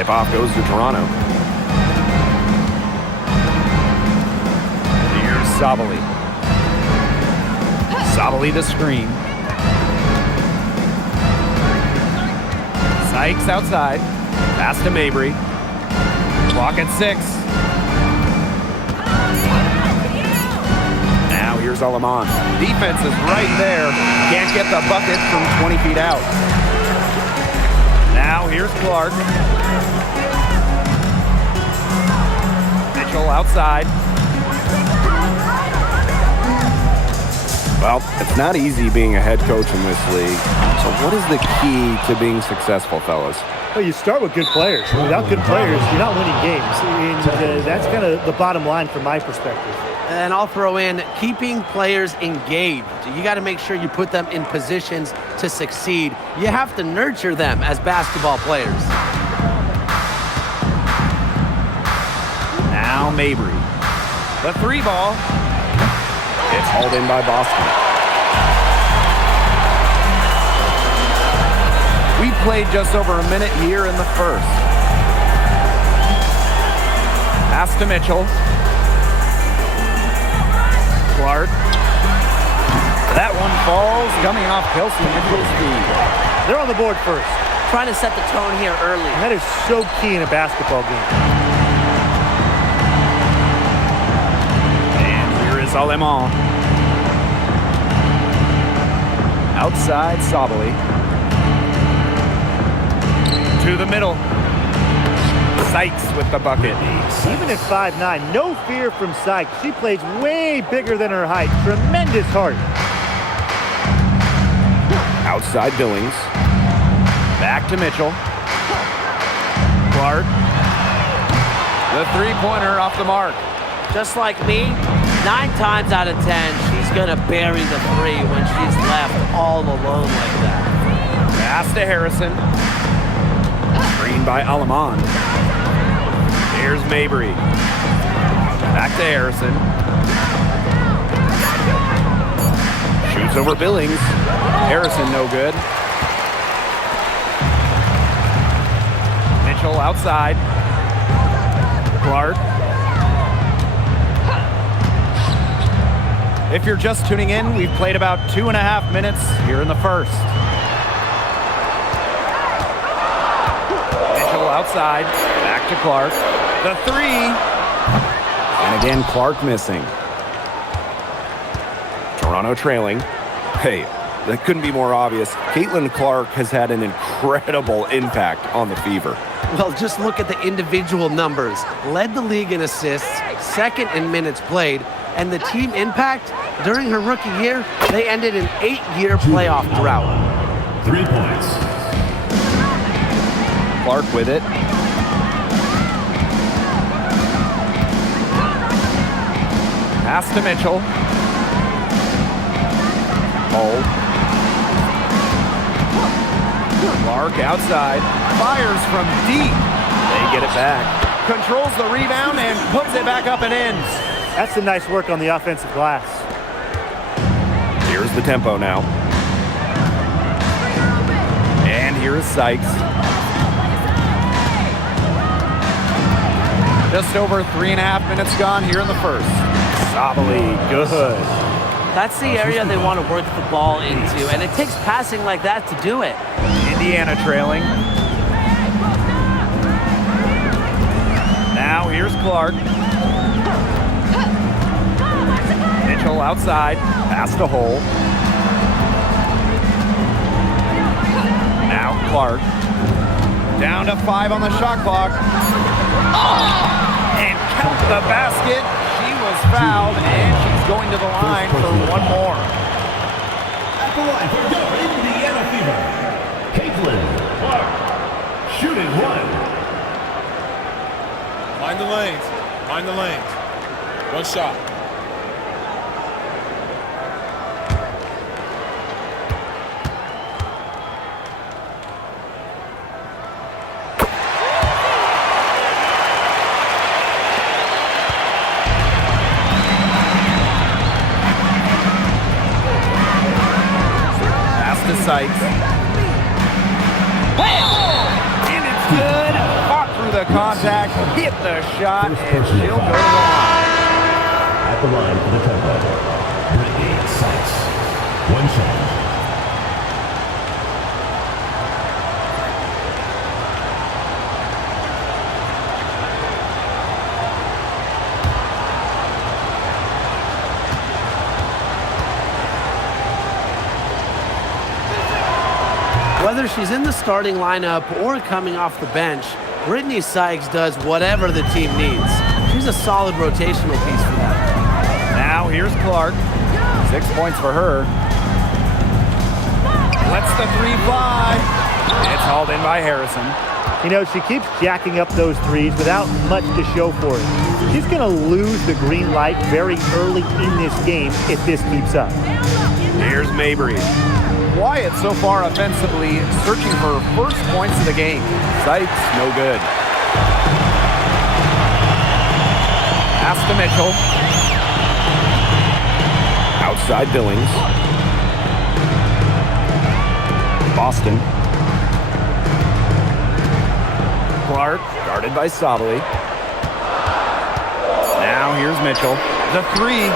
Tip-off goes to Toronto. Here's Sabali. Sabali the screen. Sykes outside. Pass to Mabry. Clock at 6. Now here's Alaman. Defense is right there. Can't get the bucket from 20 feet out. Now here's Clark. Mitchell outside. Well, it's not easy being a head coach in this league. So what is the key to being successful, fellas? Well, you start with good players. Without good players, you're not winning games. And that's kind of the bottom line from my perspective. And I'll throw in keeping players engaged. You got to make sure you put them in positions to succeed. You have to nurture them as basketball players. Now Mabry. The 3 ball. It's hauled in by Boston. We played just over a minute here in the first. Pass to Mitchell. Clark. That one falls, coming off Kelsey Mitchell's feet. They're on the board first. Trying to set the tone here early. And that is so key in a basketball game. And here is Alaman. Outside Sabali. To the middle. Sykes with the bucket. Even at 5'9", no fear from Sykes. She plays way bigger than her height. Tremendous heart. Outside Billings. Back to Mitchell. Clark. The 3-pointer off the mark. Just like me, 9 times out of 10, she's going to bury the 3 when she's left all alone like that. Pass to Harrison. Screen by Alaman. Here's Mabry. Back to Harrison. Shoots over Billings. Harrison no good. Mitchell outside. Clark. If you're just tuning in, we've played about 2.5 minutes here in the first. Mitchell outside. Back to Clark. The 3. And again, Clark missing. Toronto trailing. Hey, that couldn't be more obvious. Caitlin Clark has had an incredible impact on the Fever. Well, just look at the individual numbers. Led the league in assists, second in minutes played, and the team impact during her rookie year, they ended an 8-year playoff drought. 3 points. Clark with it. Pass to Mitchell. Hold. Clark outside. Fires from deep. They get it back. Controls the rebound and puts it back up and in. That's some nice work on the offensive glass. Here's the tempo now. And here is Sykes. Just over 3.5 minutes gone here in the first. Sabali, good. That's the area they want to work the ball into, and it takes passing like that to do it. Indiana trailing. Now here's Clark. Mitchell outside. Pass to Hole. Now Clark. Down to 5 on the shot clock. And count the basket. She was fouled, and she's going to the line for one more. At the line for your Indiana Fever, Caitlin Clark, shooting 1. Mind the lanes. Mind the lanes. One shot. Sykes. And it's good. the contact, hit the shot, and she'll go to the line. At the line for the tempo, Brittany Sykes. One shot. Whether she's in the starting lineup or coming off the bench, Brittany Sykes does whatever the team needs. She's a solid rotational piece for them. Now here's Clark. 6 points for her. Lets the three fly. It's hauled in by Harrison. You know, she keeps jacking up those threes without much to show for it. She's going to lose the green light very early in this game if this keeps up. Here's Mabry. Wyatt so far offensively searching for first points of the game. Sykes, no good. Pass to Mitchell. Outside Billings. Boston. Clark, guarded by Sabali. Now here's Mitchell. The three.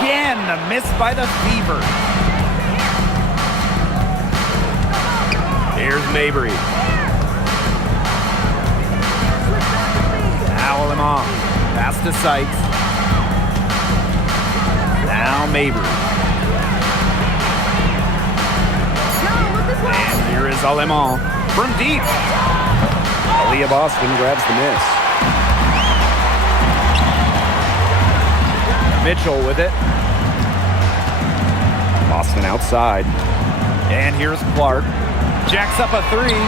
Again, the miss by the Fever. Here's Mabry. Now Lemon. Pass to Sykes. Now Mabry. And here is Alemán from deep. Aaliyah Boston grabs the miss. Mitchell with it. Boston outside. And here's Clark. Jacks up a three.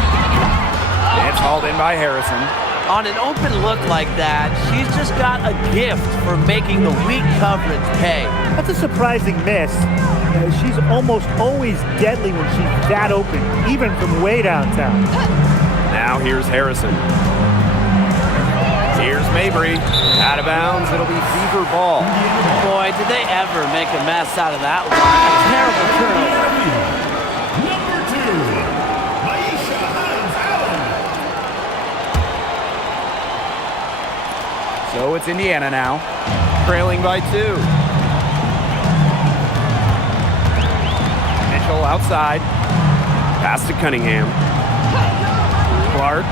It's hauled in by Harrison. On an open look like that, she's just got a gift for making the weak coverage pay. That's a surprising miss. She's almost always deadly when she's that open, even from way downtown. Now here's Harrison. Here's Mabry. Out of bounds. It'll be Fever ball. Boy, did they ever make a mess out of that one. Terrible turnover. Number 2, Maisha Hines-Allen. So it's Indiana now, trailing by 2. Mitchell outside. Pass to Cunningham. Clark.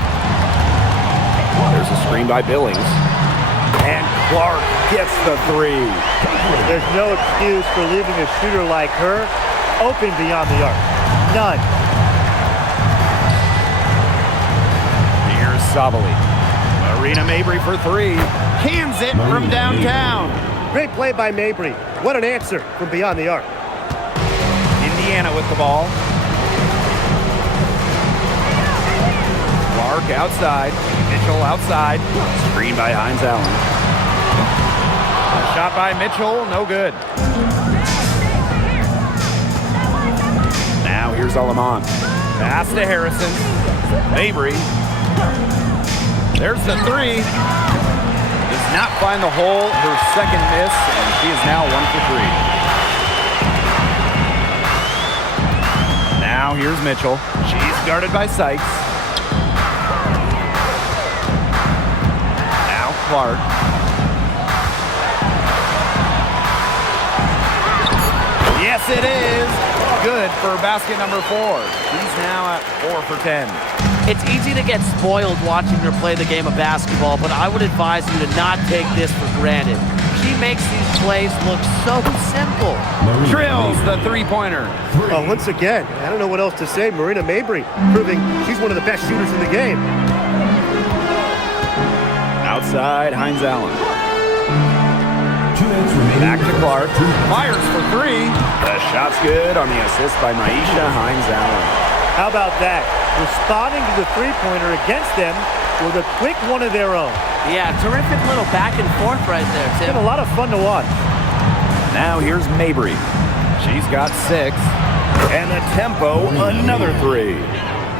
There's a screen by Billings. And Clark gets the three. There's no excuse for leaving a shooter like her open beyond the arc. None. Here's Sabali. Marina Mabry for 3. Cans it from downtown. Great play by Mabry. What an answer from beyond the arc. Indiana with the ball. Clark outside. Mitchell outside. Screen by Hines-Allen. Shot by Mitchell, no good. Now here's Alemán. Pass to Harrison. Mabry. There's the three. Does not find the hole. Her second miss, and she is now 1 for 3. Now here's Mitchell. She's guarded by Sykes. Now Clark. Yes, it is. Good for basket number 4. She's now at 4 for 10. It's easy to get spoiled watching her play the game of basketball, but I would advise you to not take this for granted. She makes these plays look so simple. Drills the three-pointer. Well, once again, I don't know what else to say. Marina Mabry proving she's one of the best shooters in the game. Outside, Hines-Allen. 2 minutes remaining. Back to Clark. Fires for 3. The shot's good on the assist by Maisha Hines-Allen. How about that? Responding to the three-pointer against them with a quick one of their own. Yeah, terrific little back and forth right there, It's Tim. been a lot of fun to watch. Now here's Mabry. She's got 6. And the tempo, another 3.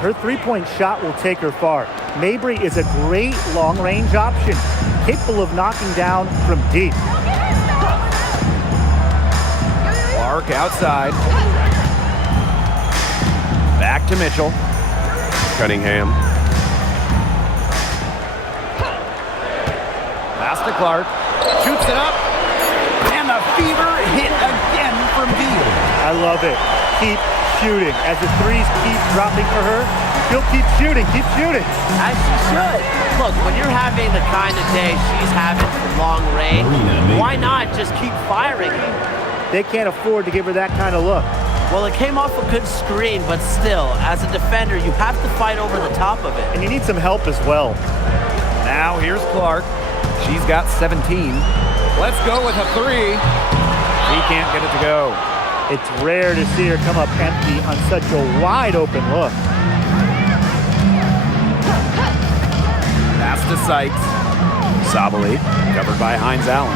Her three-point shot will take her far. Mabry is a great long-range option, capable of knocking down from deep. Clark outside. Back to Mitchell. Cunningham. Pass to Clark. Shoots it up. And the Fever hit again from deep. I love it. Keep shooting. As the threes keep dropping for her, she'll keep shooting. Keep shooting. As she should. Look, when you're having the kind of day she's having from long range, why not just keep firing? They can't afford to give her that kind of look. Well, it came off a good screen, but still, as a defender, you have to fight over the top of it. And you need some help as well. Now here's Clark. She's got 17. Let's go with a three. She can't get it to go. It's rare to see her come up empty on such a wide open look. Pass to Sykes. Sabali, covered by Hines Allen.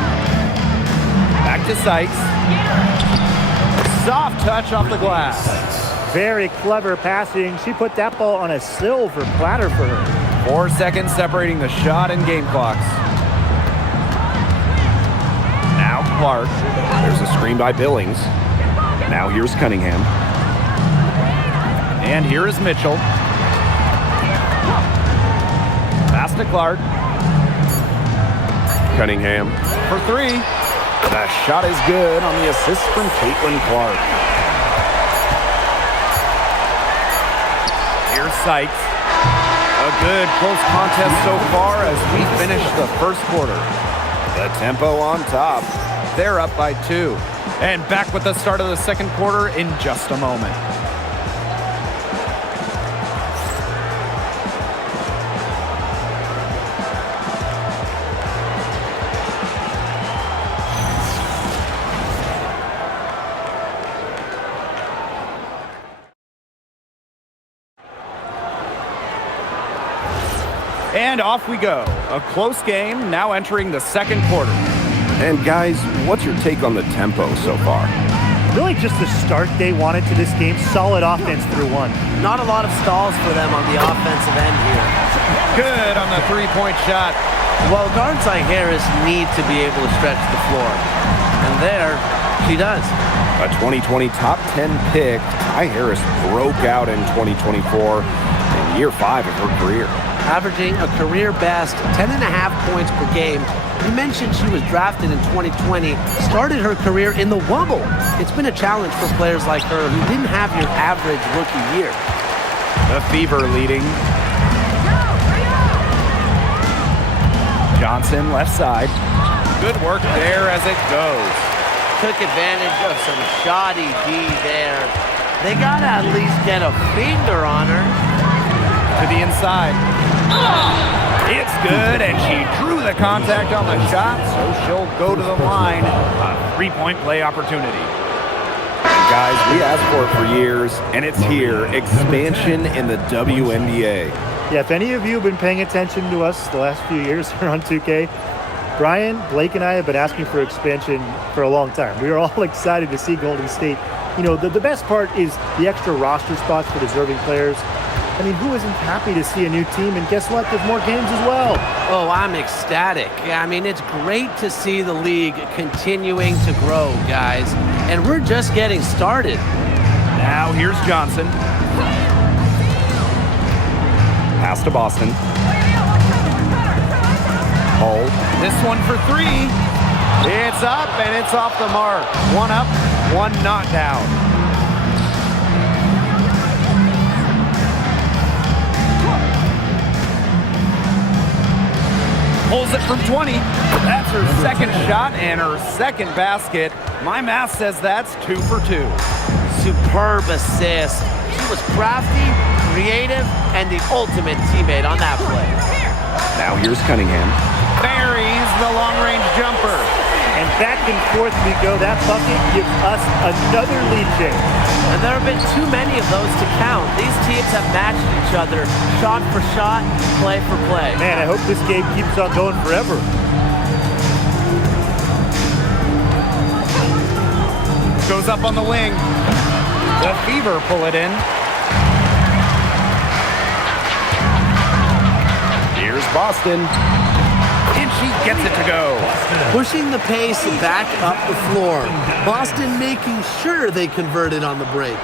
Back to Sykes. Soft touch off the glass. Very clever passing. She put that ball on a silver platter for her. 4 seconds separating the shot and game clocks. Now Clark. There's a screen by Billings. Now here's Cunningham. And here is Mitchell. Pass to Clark. Cunningham for three. The shot is good on the assist from Caitlin Clark. Here's Sykes. A good close contest so far as we finish the first quarter. The tempo on top. They're up by 2. And back with the start of the second quarter in just a moment. And off we go. A close game now entering the second quarter. And guys, what's your take on the tempo so far? Really just the start they wanted to this game. Solid offense through one. Not a lot of stalls for them on the offensive end here. Good on the three-point shot. Well, guards like Harris need to be able to stretch the floor. And there, she does. A 2020 top 10 pick, Ty Harris broke out in 2024 in year 5 of her career. Averaging a career best 10.5 points per game. You mentioned she was drafted in 2020, started her career in the Wubble. It's been a challenge for players like her who didn't have your average rookie year. The Fever leading. Johnson left side. Good work there as it goes. Took advantage of some shoddy D there. They gotta at least get a finger on her. To the inside. It's good, and she drew the contact on the shot, so she'll go to the line. A three-point play opportunity. And guys, we asked for it for years, and it's here. Expansion in the WNBA. Yeah, if any of you have been paying attention to us the last few years here on 2K, Brian, Blake, and I have been asking for expansion for a long time. We are all excited to see Golden State. You know, the best part is the extra roster spots for deserving players. I mean, who isn't happy to see a new team? And guess what? There's more games as well. Oh, I'm ecstatic. I mean, it's great to see the league continuing to grow, guys. And we're just getting started. Now here's Johnson. Pass to Boston. Hull. This one for three. It's up and it's off the mark. One up, one not down. Pulls it from 20. That's her second shot and her second basket. My math says that's 2 for 2. Superb assist. She was crafty, creative, and the ultimate teammate on that play. Now here's Cunningham. Buries the long-range jumper. And back and forth we go. That bucket gives us another lead change. And there have been too many of those to count. These teams have matched each other, shot for shot, play for play. Man, I hope this game keeps on going forever. Goes up on the wing. The Fever pull it in. Here's Boston. And she gets it to go. Pushing the pace back up the floor. Boston making sure they converted on the break.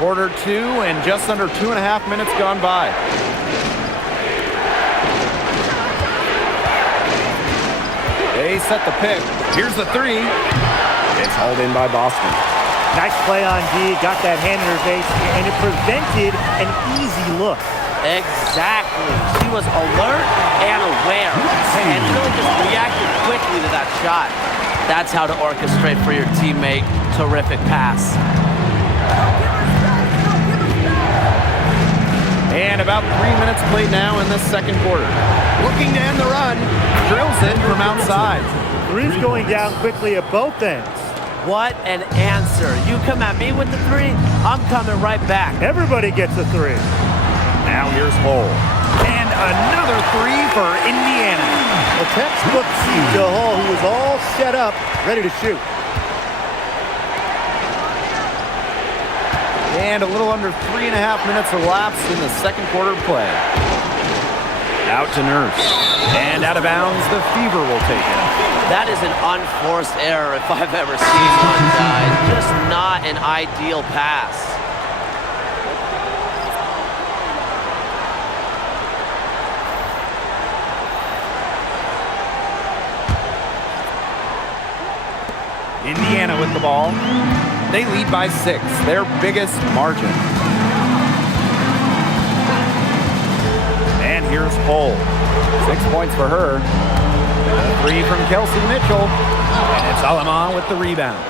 Quarter 2 and just under 2.5 minutes gone by. They set the pick. Here's the three. It's hauled in by Boston. Nice play on D, got that hand in her face, and it prevented an easy look. Exactly. She was alert and aware and really just reacted quickly to that shot. That's how to orchestrate for your teammate. Terrific pass. And about 3 minutes played now in this second quarter. Looking to end the run. Drills it from outside. Three's going down quickly at both ends. What an answer. You come at me with the three, I'm coming right back. Everybody gets a three. Now here's Hull. And another three for Indiana. A textbook to Hull, who was all set up, ready to shoot. And a little under 3.5 minutes elapsed in the second quarter play. Out to Nurse. And out of bounds, the Fever will take it. That is an unforced error if I've ever seen one, guys. Just not an ideal pass. Indiana with the ball. They lead by 6, their biggest margin. And here's Hull. 6 points for her. A three from Kelsey Mitchell. And it's Alaman with the rebound.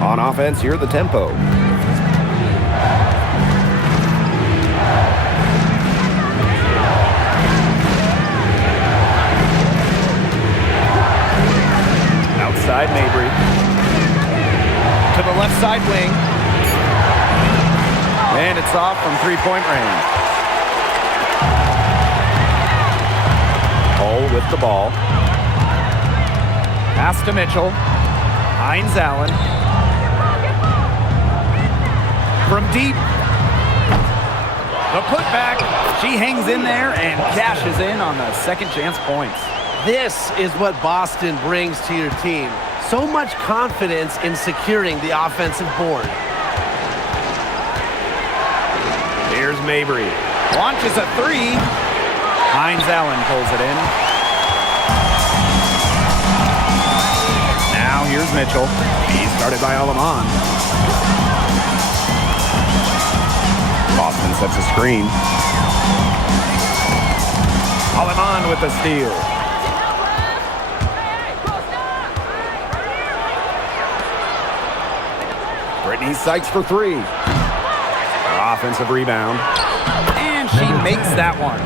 On offense, here the tempo. Outside Mabry. To the left side wing. And it's off from three-point range. Hull with the ball. Pass to Mitchell. Hines Allen. From deep. The putback. She hangs in there and cashes in on the second chance points. This is what Boston brings to your team. So much confidence in securing the offensive board. Here's Mabry. Launches a three. Hines Allen pulls it in. Now here's Mitchell. He's guarded by Alaman. Boston sets a screen. Alaman with the steal. Brittany Sykes for three. Offensive rebound. And she makes that one.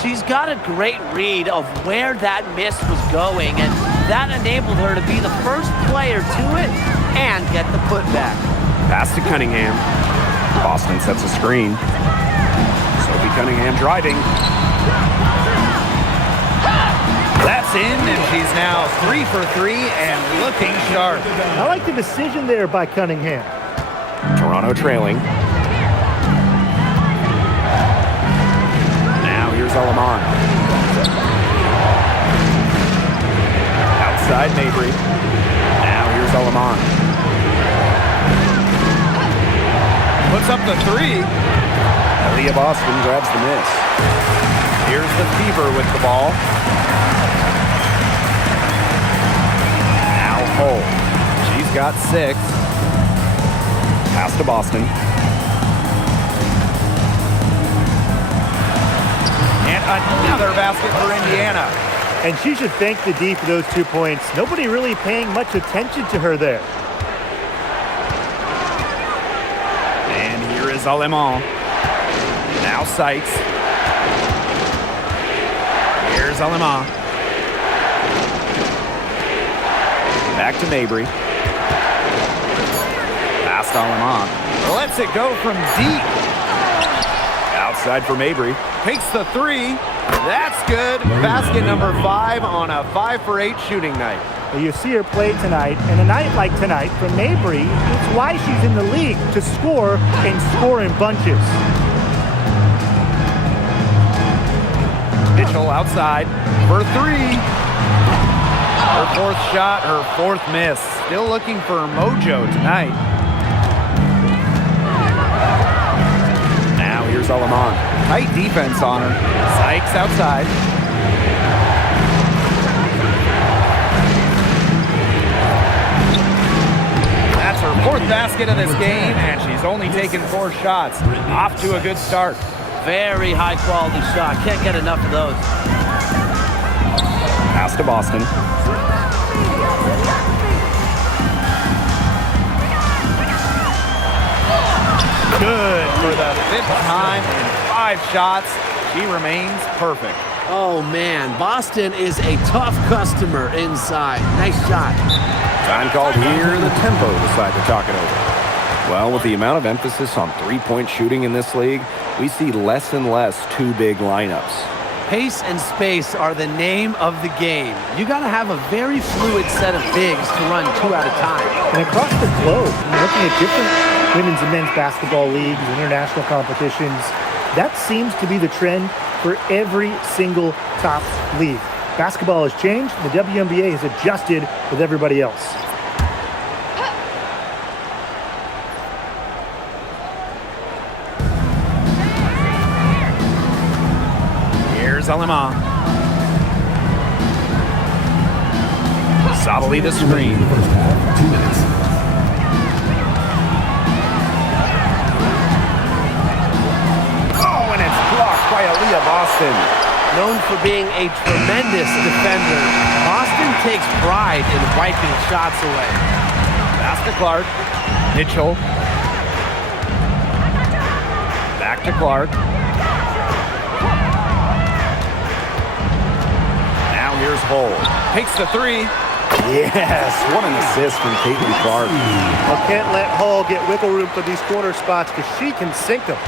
She's got a great read of where that miss was going, and that enabled her to be the first player to it and get the putback. Pass to Cunningham. Boston sets a screen. Sophie Cunningham driving. That's in, and she's now 3 for 3 and looking sharp. I like the decision there by Cunningham. Toronto trailing. Now here's Alaman. Outside Mabry. Now here's Alaman. Puts up the three. Leah Boston grabs the miss. Here's the Fever with the ball. Now Hull. She's got 6. Pass to Boston. And another basket for Indiana. And she should thank the D for those 2 points. Nobody really paying much attention to her there. And here is Alaman. Now Sykes. Here's Alaman. Back to Mabry. Pass to Alaman. Lets it go from deep. Outside for Mabry. Takes the three. That's good. Basket number 5 on a 5 for 8 shooting night. Well, you see her play tonight, and a night like tonight from Mabry, it's why she's in the league, to score and score in bunches. Mitchell outside for 3. Her 4th shot, her 4th miss. Still looking for mojo tonight. Now here's Alaman. Tight defense on her. Sykes outside. basket of this game, and she's only taken 4 shots. Off to a good start. Very high quality shot. Can't get enough of those. Pass to Boston. Good for the 5th time in 5 shots. She remains perfect. Oh, man. Boston is a tough customer inside. Nice shot. Time called here. The tempo decide to talk it over. Well, with the amount of emphasis on three-point shooting in this league, we see less and less 2 big lineups. Pace and space are the name of the game. You got to have a very fluid set of bigs to run 2 at a time. And across the globe, looking at different women's and men's basketball leagues, international competitions, that seems to be the trend for every single top league. Basketball has changed. The WNBA has adjusted with everybody else. Here's Alema. Sabali the screen. First half, 2 minutes. Oh, and it's blocked by Aaliyah Boston. Known for being a tremendous defender, Boston takes pride in wiping shots away. Pass to Clark. Mitchell. Back to Clark. Now here's Hull. Takes the 3. Yes, what an assist from Caitlin Clark. Well, can't let Hull get wiggle room for these corner spots because she can sink them.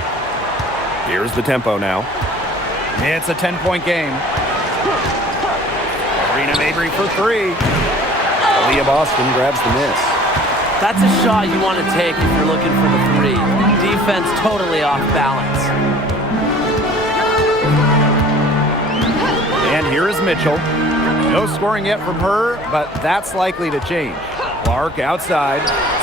Here's the tempo now. It's a 10-point game. Arena Mabry for 3. Aaliyah Boston grabs the miss. That's a shot you want to take if you're looking for the 3. Defense totally off balance. And here is Mitchell. No scoring yet from her, but that's likely to change. Clark outside.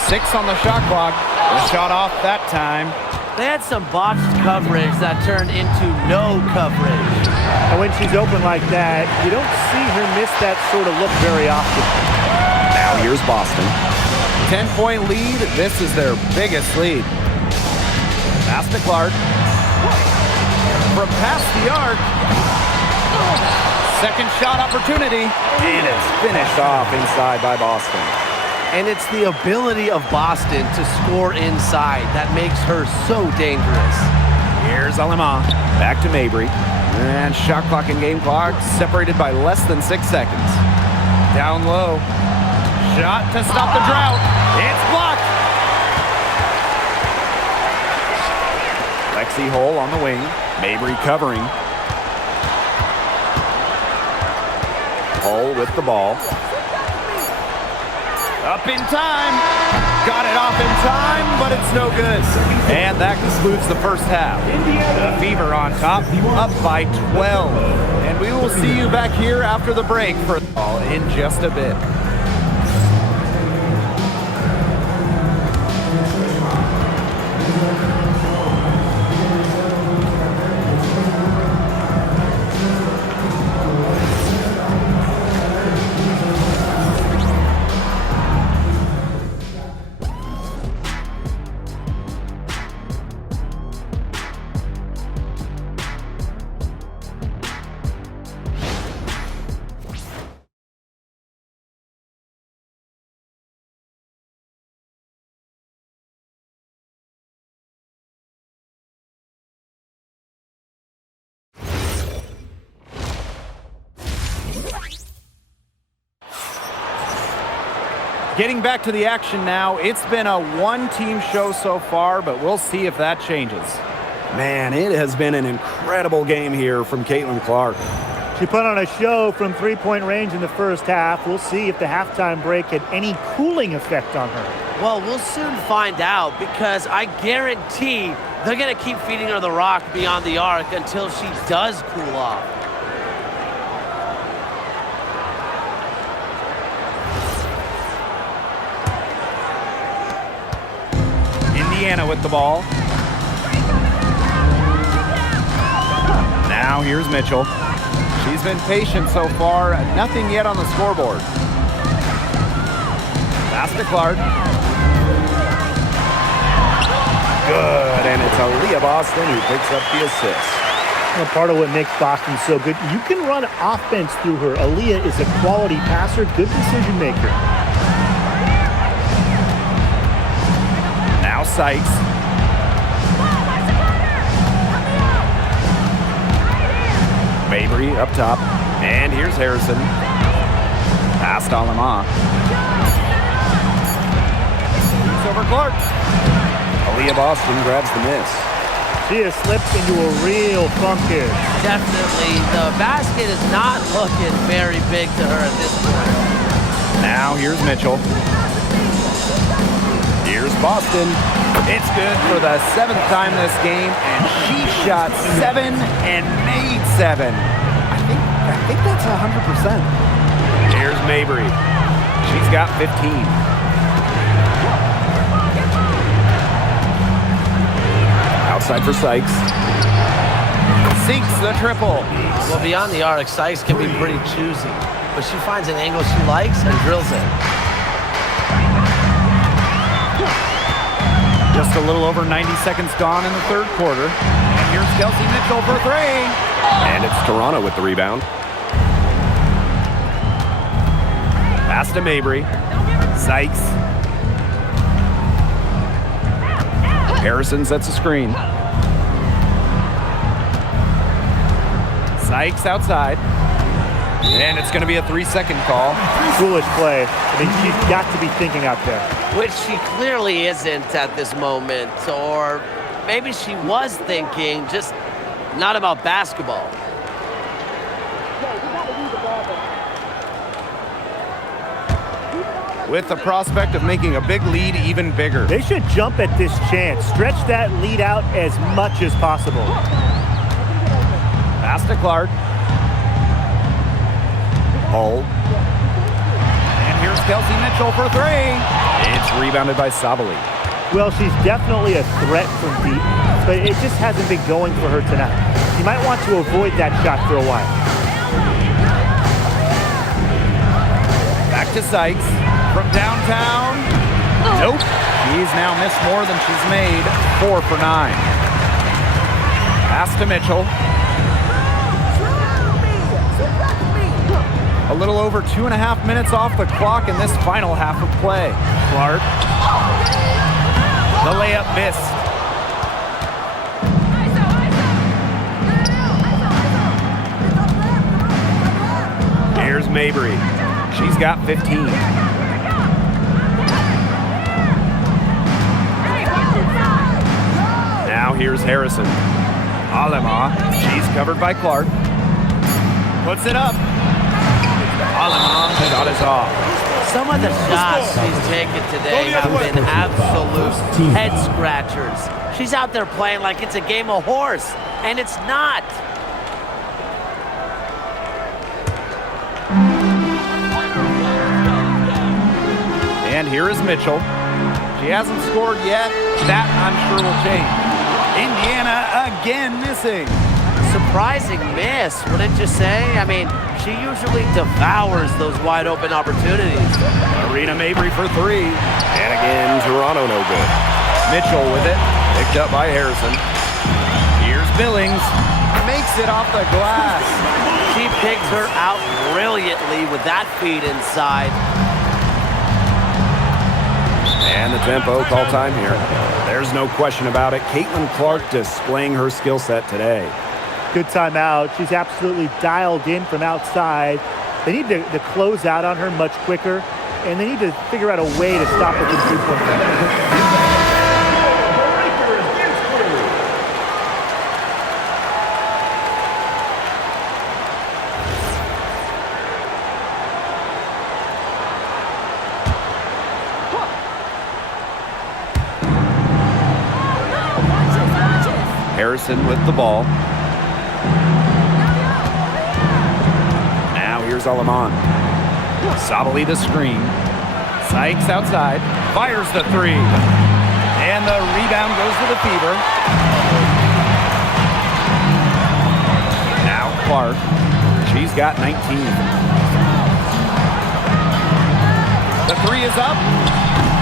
6 on the shot clock. The shot off that time. They had some botched coverage that turned into no coverage. And when she's open like that, you don't see her miss that sort of look very often. Now here's Boston. 10-point lead. This is their biggest lead. Pass to Clark. From past the arc. Second shot opportunity. And it's finished off inside by Boston. And it's the ability of Boston to score inside that makes her so dangerous. Here's Alema. Back to Mabry. And shot clock and game clock separated by less than 6 seconds. Down low. Shot to stop the drought. It's blocked. Lexi Hull on the wing. Mabry covering. Hull with the ball. Up in time. Got it off in time, but it's no good. And that concludes the first half. The Fever on top, up by 12. And we will see you back here after the break for all in just a bit. Getting back to the action now. It's been a one-team show so far, but we'll see if that changes. Man, it has been an incredible game here from Caitlin Clark. She put on a show from 3-point range in the first half. We'll see if the halftime break had any cooling effect on her. Well, we'll soon find out because I guarantee they're going to keep feeding her the rock beyond the arc until she does cool off. Indiana with the ball. Now here's Mitchell. She's been patient so far. Nothing yet on the scoreboard. Pass to Clark. Good, and it's Aaliyah Boston who picks up the assist. You know, part of what makes Boston so good, you can run offense through her. Aaliyah is a quality passer, good decision maker. Now Sykes. Mabry up top. And here's Harrison. Past Alama. He's over Clark. Aaliyah Boston grabs the miss. She has slipped into a real funk here. Definitely. The basket is not looking very big to her at this point. Now here's Mitchell. Here's Boston. It's good for the 7th time this game, and she shot 7 and made 7. I think that's 100%. Here's Mabry. She's got 15. Outside for Sykes. Sinks the triple. Well, beyond the arc, Sykes can be pretty choosy, but she finds an angle she likes and drills it. Just a little over 90 seconds gone in the 3rd quarter. And here's Kelsey Mitchell for 3. And it's Toronto with the rebound. Pass to Mabry. Sykes. Harrison sets a screen. Sykes outside. And it's going to be a 3-second call. Foolish play. I mean, she's got to be thinking out there. Which she clearly isn't at this moment. Or maybe she was thinking, just not about basketball. With the prospect of making a big lead even bigger. They should jump at this chance. Stretch that lead out as much as possible. Pass to Clark. Hull. And here's Kelsey Mitchell for 3. It's rebounded by Sabali. Well, she's definitely a threat from deep, but it just hasn't been going for her tonight. You might want to avoid that shot for a while. Back to Sykes. From downtown. Nope. She's now missed more than she's made. 4 for 9. Pass to Mitchell. A little over 2.5 minutes off the clock in this final half of play. Clark. The layup missed. Here's Mabry. She's got 15. Now here's Harrison. Alema. She's covered by Clark. Puts it up. Alema. Shot is off. Some of the shots she's taken today have been absolute head scratchers. She's out there playing like it's a game of horse, and it's not. And here is Mitchell. She hasn't scored yet. That, I'm sure, will change. Indiana again missing. Surprising miss, wouldn't you say? I mean, she usually devours those wide open opportunities. Arena Mabry for 3. And again, Toronto no good. Mitchell with it. Picked up by Harrison. Here's Billings. Makes it off the glass. She picked her out brilliantly with that feed inside. And the tempo call time here. There's no question about it. Caitlin Clark displaying her skill set today. Good timeout. She's absolutely dialed in from outside. They need to close out on her much quicker, and they need to figure out a way to stop her from three-point range. Harrison with the ball. Now here's Alaman. Sabali the screen. Sykes outside. Fires the 3. And the rebound goes to the Fever. Now Clark. She's got 19. The 3 is up.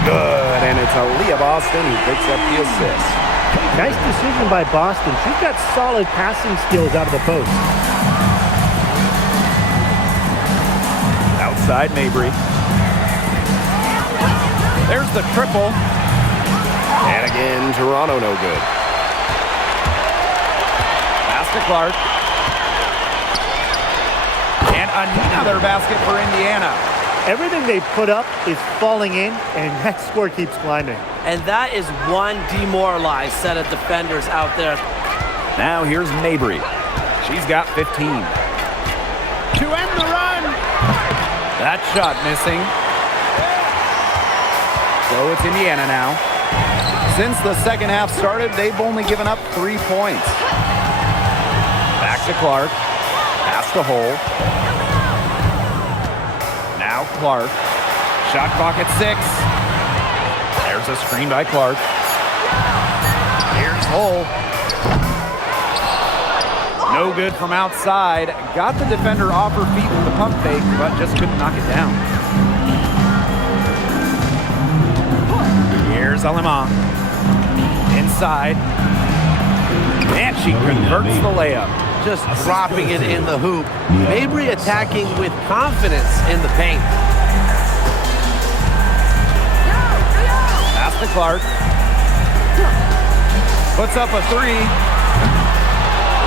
Good, and it's Aaliyah Boston who picks up the assist. Nice decision by Boston. She's got solid passing skills out of the post. Outside Mabry. There's the triple. And again, Toronto no good. Pass to Clark. And another basket for Indiana. Everything they put up is falling in, and that score keeps climbing. And that is one demoralized set of defenders out there. Now here's Mabry. She's got 15. To end the run. That shot missing. So it's Indiana now. Since the second half started, they've only given up 3 points. Back to Clark. Pass to Hull. Now Clark. Shot clock at 6. There's a screen by Clark. Here's Hull. No good from outside. Got the defender off her feet with the pump fake, but just couldn't knock it down. Here's Alema. Inside. And she converts the layup. Just dropping it in the hoop. Mabry attacking with confidence in the paint. Pass to Clark. Puts up a 3.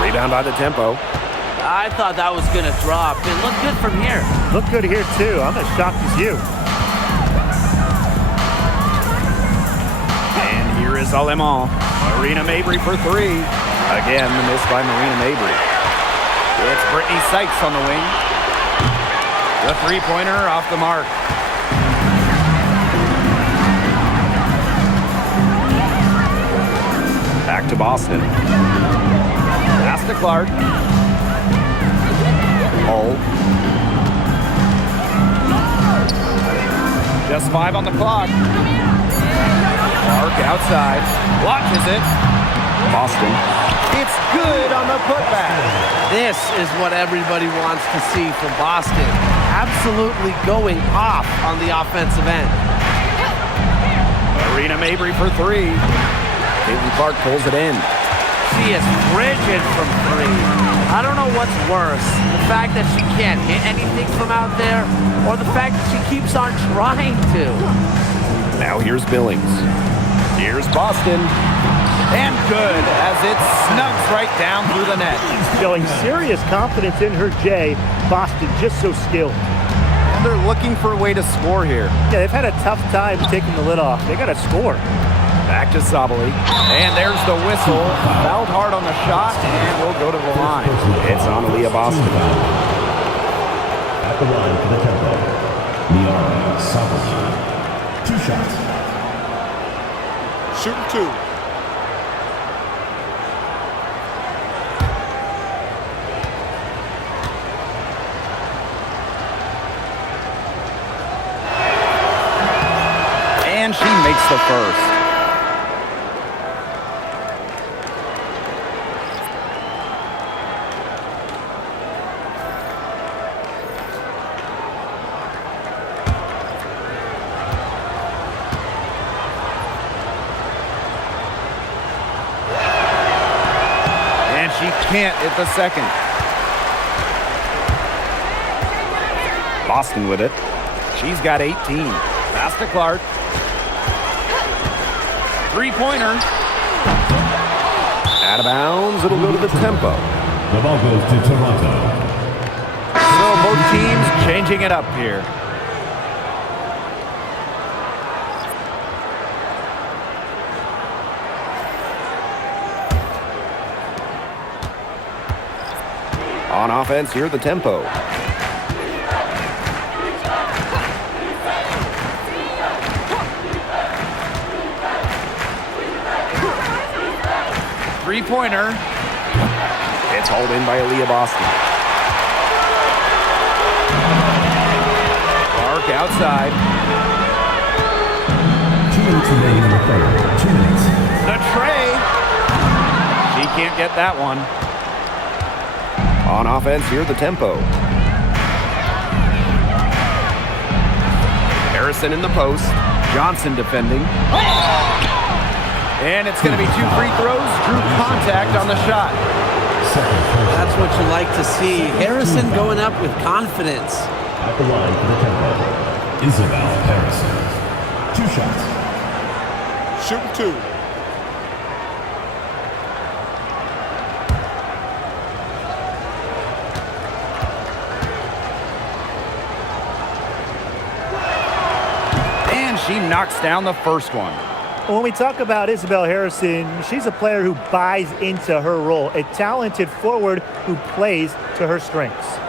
Rebound by the Tempo. I thought that was going to drop. It looked good from here. Look good here, too. I'm as shocked as you. And here is Alema. Marina Mabry for 3. Again, the miss by Marina Mabry. It's Brittany Sykes on the wing. The three-pointer off the mark. Back to Boston. Pass to Clark. Hull. Just 5 on the clock. Clark outside. Watches it. Boston. It's good on the putback. This is what everybody wants to see from Boston. Absolutely going off on the offensive end. Marina Mabry for 3. Caitlin Clark pulls it in. She is frigid from 3. I don't know what's worse, the fact that she can't hit anything from out there, or the fact that she keeps on trying to. Now here's Billings. Here's Boston. And good, as it snugs right down through the net. Showing serious confidence in her J. Boston just so skilled. And they're looking for a way to score here. Yeah, they've had a tough time taking the lid off. They got to score. Back to Sabali. And there's the whistle. Fouled hard on the shot, and we'll go to the line. It's on Aaliyah Boston. At the line for the Tempo, Liara Sabali. 2 shots. Shooting 2. And she makes the first. And she can't hit the second. Boston with it. She's got 18. Pass to Clark. Three-pointer. Out of bounds, it'll go to the Tempo. The ball goes to Toronto. So both teams changing it up here. On offense, here the Tempo. Three-pointer. It's hauled in by Aaliyah Boston. Clark outside. 2 minutes remaining in the third. 2 minutes. The tray. She can't get that one. On offense, here the Tempo. Harrison in the post. Johnson defending. And it's going to be 2 free throws. Drew contact on the shot. That's what you like to see. Harrison going up with confidence. At the line for the tempo, Isabel Harrison. 2 shots. Shooting 2. And she knocks down the first one. When we talk about Isabel Harrison, she's a player who buys into her role, a talented forward who plays to her strengths.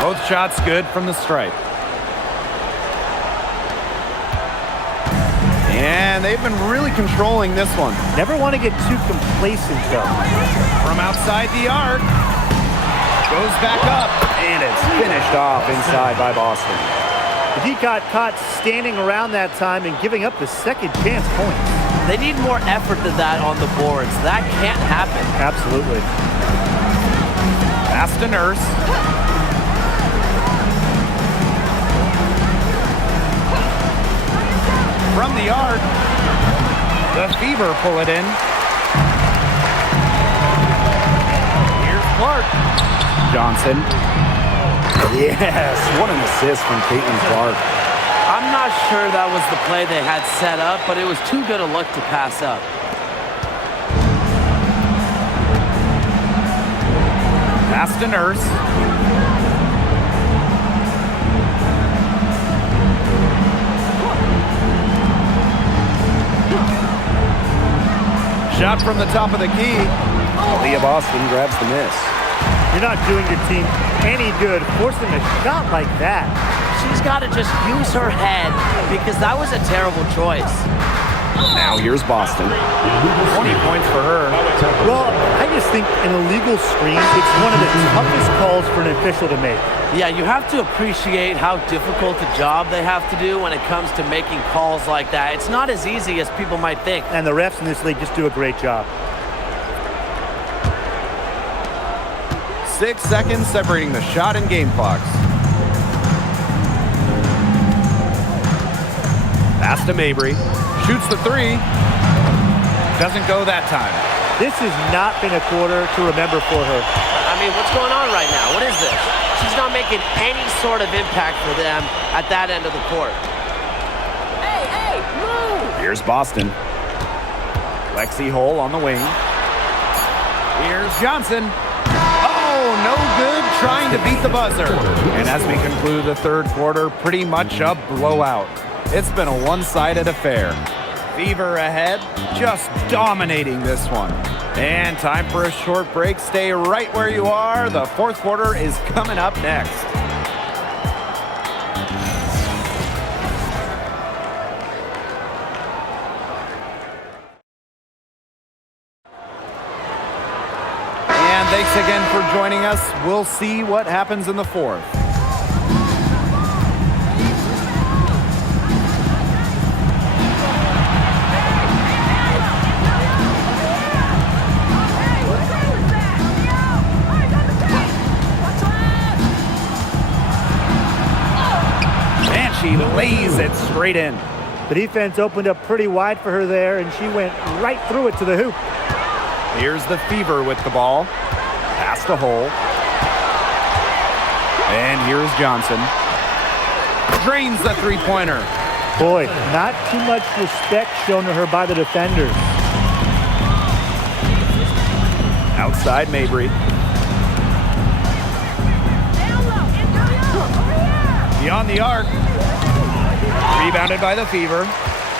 Both shots good from the stripe. And they've been really controlling this one. Never want to get too complacent, though. From outside the arc. Goes back up. And it's finished off inside by Boston. The D got caught standing around that time and giving up the second chance points. They need more effort than that on the boards. That can't happen. Absolutely. Pass to Nurse. From the arc, the Fever pull it in. Here's Clark. Johnson. Yes, what an assist from Caitlin Clark. I'm not sure that was the play they had set up, but it was too good a look to pass up. Pass to Nurse. Shot from the top of the key. Leah Boston grabs the miss. You're not doing your team any good forcing a shot like that. She's got to just use her head because that was a terrible choice. Now here's Boston. 20 points for her. Well, I just think an illegal screen, it's one of the toughest calls for an official to make. Yeah, you have to appreciate how difficult a job they have to do when it comes to making calls like that. It's not as easy as people might think. And the refs in this league just do a great job. 6 seconds separating the shot and game clocks. Pass to Mabry. Shoots the 3. Doesn't go that time. This has not been a quarter to remember for her. I mean, what's going on right now? What is this? She's not making any sort of impact for them at that end of the court. Hey, move! Here's Boston. Lexi Hull on the wing. Here's Johnson. Oh, no good trying to beat the buzzer. And as we conclude the third quarter, pretty much a blowout. It's been a one-sided affair. Fever ahead, just dominating this one. And time for a short break. Stay right where you are. The fourth quarter is coming up next. And thanks again for joining us. We'll see what happens in the fourth. She lays it straight in. The defense opened up pretty wide for her there, and she went right through it to the hoop. Here's the Fever with the ball. Pass to Hull. And here's Johnson. Drains the three-pointer. Boy, not too much respect shown to her by the defenders. Outside Mabry. Beyond the arc. Rebounded by the Fever.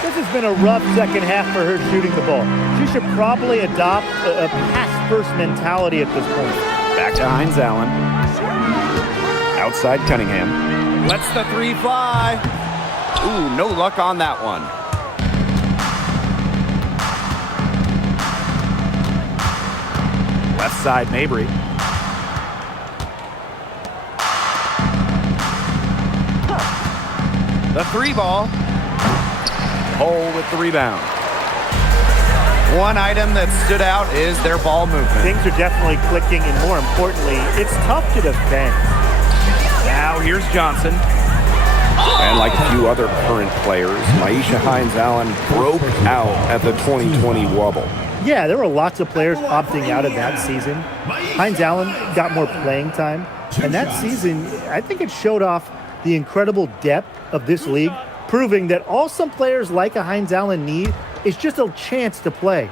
This has been a rough second half for her shooting the ball. She should probably adopt a pass-first mentality at this point. Back to Hines Allen. Outside Cunningham. Lets the 3 fly. Ooh, no luck on that one. Left side Mabry. The 3 ball. Hull with the rebound. One item that stood out is their ball movement. Things are definitely clicking, and more importantly, it's tough to defend. Now here's Johnson. And like a few other current players, Maisha Hines-Allen broke out at the 2020 Wubble. Yeah, there were lots of players opting out of that season. Hines-Allen got more playing time, and that season, I think it showed off the incredible depth of this league, proving that all some players like a Hines-Allen need is just a chance to play.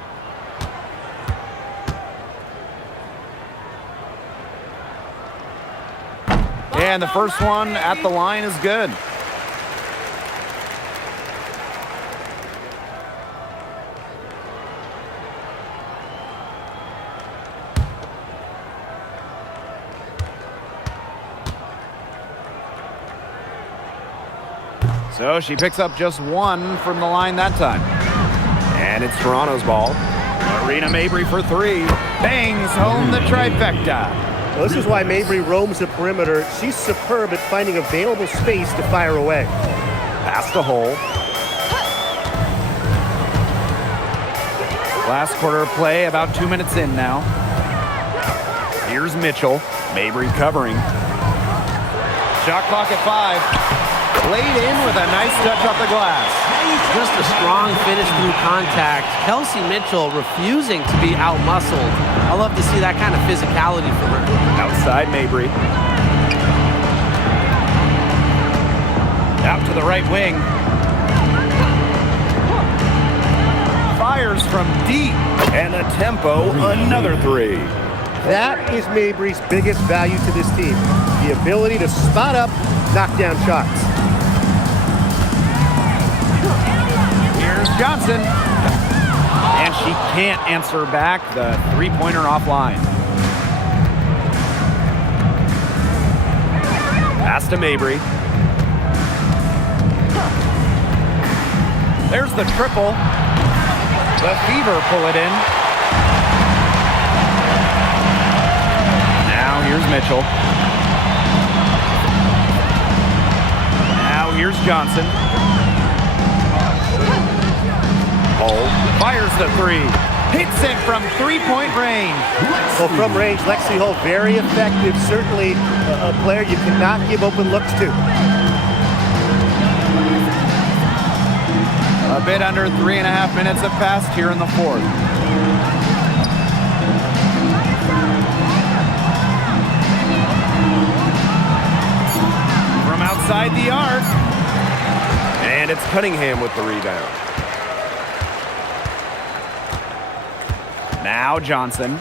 And the first one at the line is good. So she picks up just one from the line that time. And it's Toronto's ball. Marina Mabry for three. Bangs home the trifecta. Well, this is why Mabry roams the perimeter. She's superb at finding available space to fire away. Past the hole. Last quarter of play, about 2 minutes in now. Here's Mitchell. Mabry covering. Shot clock at 5. Laid in with a nice touch off the glass. Just a strong finish through contact. Kelsey Mitchell refusing to be out-muscled. I love to see that kind of physicality from her. Outside Mabry. Out to the right wing. Fires from deep. And a tempo, another three. That is Mabry's biggest value to this team. The ability to spot up, knock down shots. Here's Johnson. And she can't answer back the three-pointer offline. Pass to Mabry. There's the triple. The Fever pull it in. Now here's Mitchell. Now here's Johnson. Hole fires the three. Hits it from three-point range. Well, from range, Lexi Hull, very effective. Certainly a player you cannot give open looks to. A bit under 3.5 minutes have passed here in the fourth. From outside the arc. And it's Cunningham with the rebound. Now Johnson.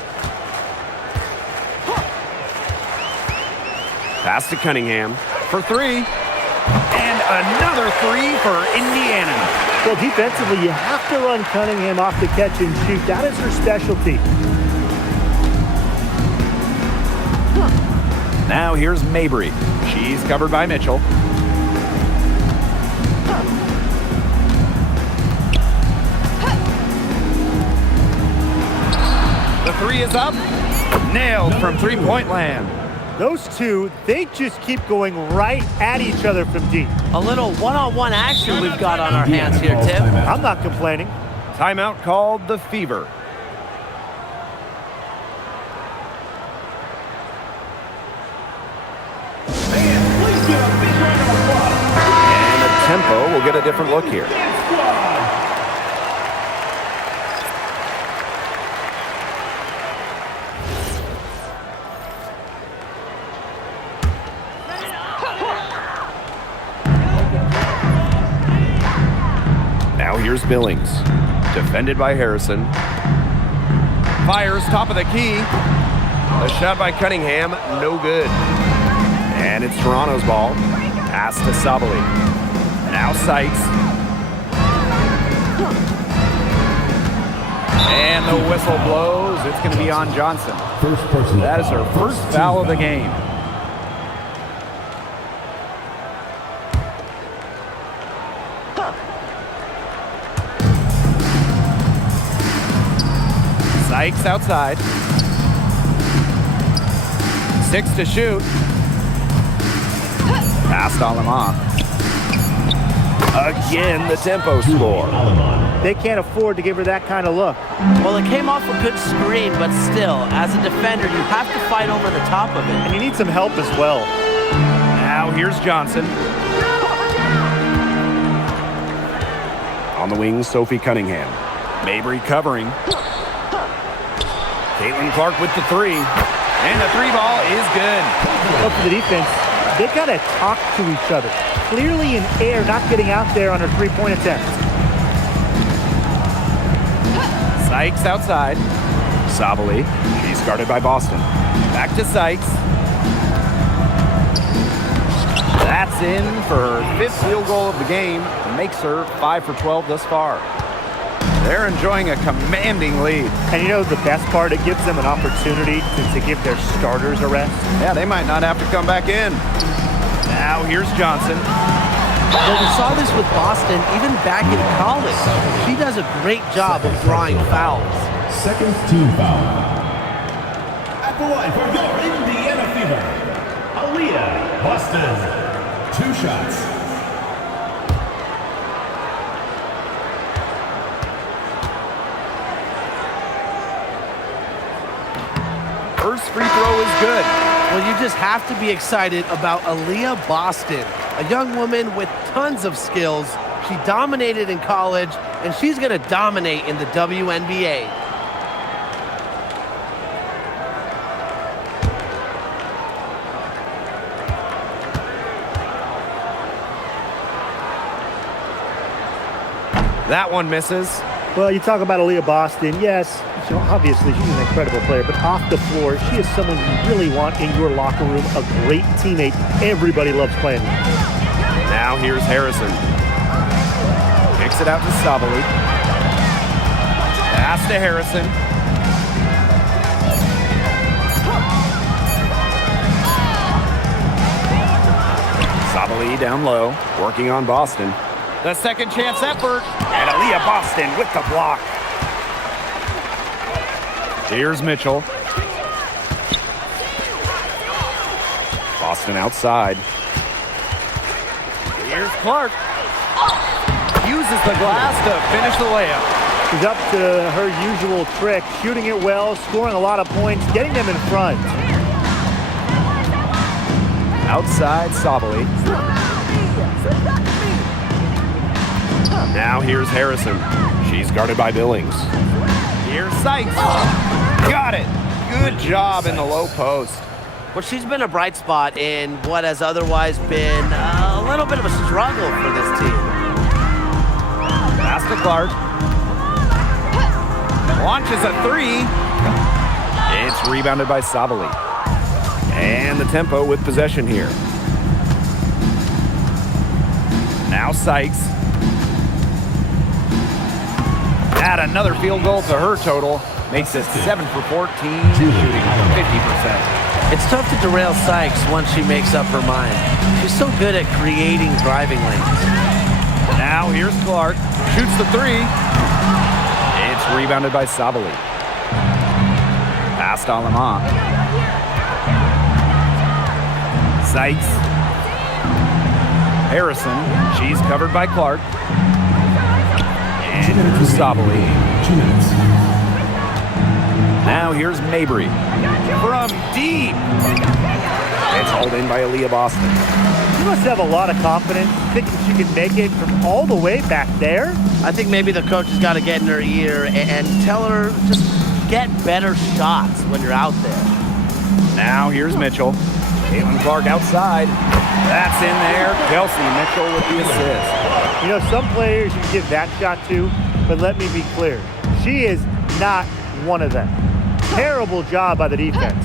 Pass to Cunningham. For three. And another three for Indiana. Well, defensively, you have to run Cunningham off the catch and shoot. That is her specialty. Now here's Mabry. She's covered by Mitchell. The three is up. Nailed from three-point land. Those two, they just keep going right at each other from deep. A little one-on-one action we've got on our hands here, Tim. I'm not complaining. Timeout called the Fever. And the tempo will get a different look here. Now here's Billings. Defended by Harrison. Fires top of the key. A shot by Cunningham, no good. And it's Toronto's ball. Pass to Sabali. Now Sykes. And the whistle blows. It's going to be on Johnson. That is her first foul of the game. Sykes outside. 6 to shoot. Passed Alama. Again, the tempo score. They can't afford to give her that kind of look. Well, it came off a good screen, but still, as a defender, you have to fight over the top of it. And you need some help as well. Now here's Johnson. On the wing, Sophie Cunningham. Mabry covering. Caitlin Clark with the three. And the three ball is good. Look for the defense. They got to talk to each other. Clearly in air, not getting out there on her three-point attempt. Sykes outside. Sabali. She's guarded by Boston. Back to Sykes. That's in for her fifth field goal of the game. Makes her 5 for 12 thus far. They're enjoying a commanding lead. And you know the best part? It gives them an opportunity to give their starters a rest. Yeah, they might not have to come back in. Now here's Johnson. Well, we saw this with Boston even back in college. She does a great job of drawing fouls. Second team foul. At the line for your Indiana Fever, Aaliyah Boston. 2 shots. First free throw is good. Well, you just have to be excited about Aaliyah Boston, a young woman with tons of skills. She dominated in college, and she's going to dominate in the WNBA. That one misses. Well, you talk about Aaliyah Boston. Yes, obviously she's an incredible player, but off the floor, she is someone you really want in your locker room, a great teammate. Everybody loves playing with her. Now here's Harrison. Kicks it out to Sabali. Pass to Harrison. Sabali down low, working on Boston. The second chance effort. And Aaliyah Boston with the block. Here's Mitchell. Boston outside. Here's Clark. Uses the glass to finish the layup. She's up to her usual trick, shooting it well, scoring a lot of points, getting them in front. Outside Sabali. Now here's Harrison. She's guarded by Billings. Here's Sykes. Got it. Good job in the low post. Well, she's been a bright spot in what has otherwise been a little bit of a struggle for this team. Pass to Clark. Launches a three. It's rebounded by Sabali. And the tempo with possession here. Now Sykes. Add another field goal to her total. Makes it 7 for 14, shooting 50%. It's tough to derail Sykes once she makes up her mind. She's so good at creating driving lanes. Now here's Clark. Shoots the three. It's rebounded by Sabali. Pass to Alema. Sykes. Harrison. She's covered by Clark. And here's Sabali. 2 minutes. Now here's Mabry. From deep. It's hauled in by Aaliyah Boston. She must have a lot of confidence, thinking she can make it from all the way back there. I think maybe the coach has got to get in her ear and tell her just get better shots when you're out there. Now here's Mitchell. Caitlin Clark outside. That's in there. Kelsey Mitchell with the assist. You know, some players you give that shot to, but let me be clear. She is not one of them. Terrible job by the defense.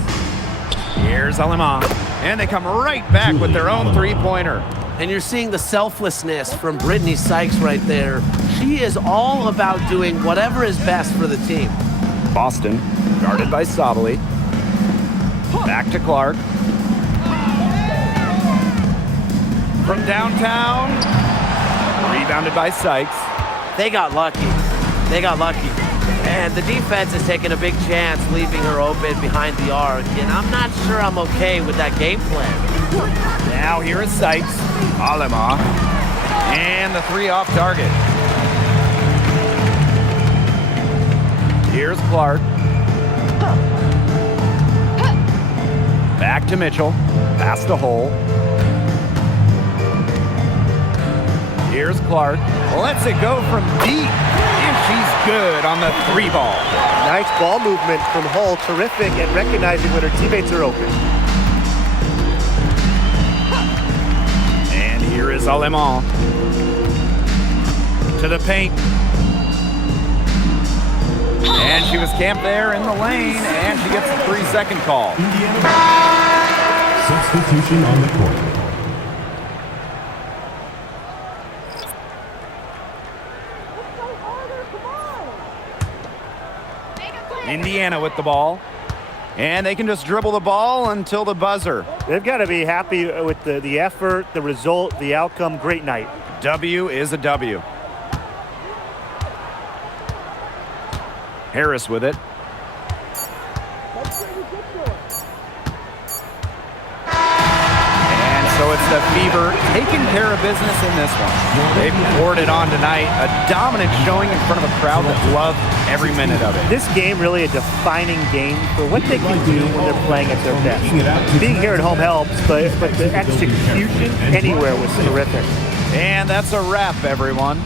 Here's Alema. And they come right back with their own three-pointer. And you're seeing the selflessness from Brittany Sykes right there. She is all about doing whatever is best for the team. Boston, guarded by Sabali. Back to Clark. From downtown. Rebounded by Sykes. They got lucky. They got lucky. And the defense is taking a big chance leaving her open behind the arc. And I'm not sure I'm okay with that game plan. Now here is Sykes. Alema. And the three off target. Here's Clark. Back to Mitchell. Past the hole. Here's Clark. Lets it go from deep. And she's good on the 3-ball. Nice ball movement from Hull. Terrific at recognizing when her teammates are open. And here is Alemán. To the paint. And she was camped there in the lane, and she gets a 3-second call. Substitution on the court. Indiana with the ball. And they can just dribble the ball until the buzzer. They've got to be happy with the effort, the result, the outcome. Great night. W is a W. Harris with it. And so it's the Fever taking care of business in this one. They've poured it on tonight. A dominant showing in front of a crowd that loved every minute of it. This game really a defining game for what they can do when they're playing at their best. Being here at home helps, but the execution anywhere was terrific. And that's a wrap, everyone.